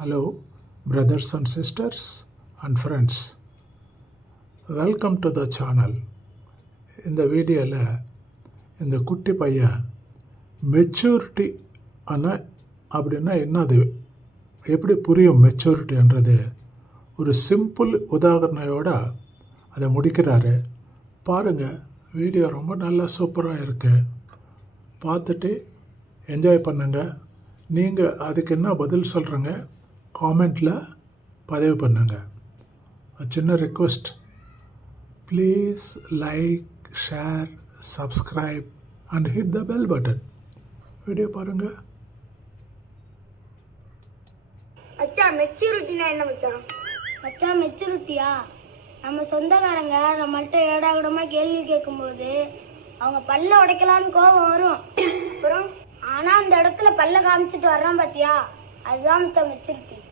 Hello, brothers and sisters and friends. Welcome to the channel. இந்த வீடியோவில் இந்த குட்டி பையன் மெச்சூரிட்டி அப்படின்னா என்னது, எப்படி புரியும் மெச்சூரிட்டின்றது ஒரு சிம்பிள் உதாரணயோட அதை முடிக்கிறாரு. பாருங்கள், வீடியோ ரொம்ப நல்லா சூப்பராக இருக்குது. பார்த்துட்டு என்ஜாய் பண்ணுங்கள். நீங்கள் அதுக்கு என்ன பதில் சொல்கிறீங்க காமெண்ட்டில் பதிவு பண்ணுங்கள். சின்ன request, please like, share, subscribe and hit the bell button. Video பாருங்கள். மச்சான், மெச்சூரிட்டினா என்ன மச்சான்? மச்சான், மெச்சூரிட்டியா நம்ம சொந்தக்காரங்க நம்மள்ட்ட ஏடாகூடமாக கேள்வி கேட்கும்போது அவங்க பல்ல உடைக்கலான்னு கோபம் வரும். அப்புறம் ஆனால் அந்த இடத்துல பல்ல காமிச்சிட்டு வர்றான் பார்த்தியா, அதுதான் மச்சான் மெச்சூரிட்டி.